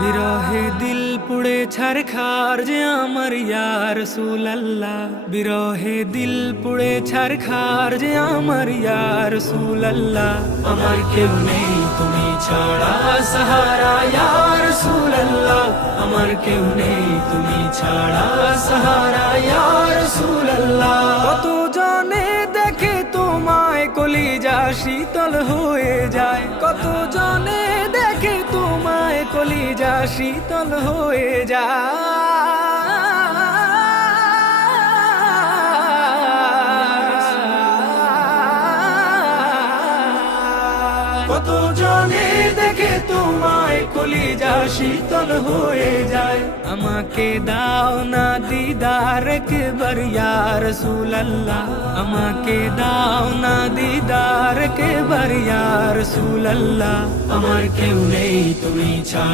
বিরহে দিল পুড়ে ছারখার যে আমার ইয়া রাসূলুল্লাহ, বিরহে দিল পুড়ে ছারখার যে আমার ইয়া রাসূলুল্লাহ। আমার কেউ নেই তুমি ছাড়া সাহারা ইয়া রাসূলুল্লাহ, আমার কেউ নেই তুমি ছাড়া সাহারা ইয়া রাসূলুল্লাহ। কত জনে দেখে তোমায় কলিজা শীতল হয়ে যায়, কত জনে দেখে তোমায় কলিজা শীতল হয়ে যায়, কত জনে দেখে তোমায় কলিজা শীতল হয়ে যায়। আমাকে দাও না দিদার একবার ইয়া রাসূলুল্লাহ, আমাকে দাও না দিদার একবার ইয়া রাসূলুল্লাহ। আমার কেউ নেই তুমি ছাড়া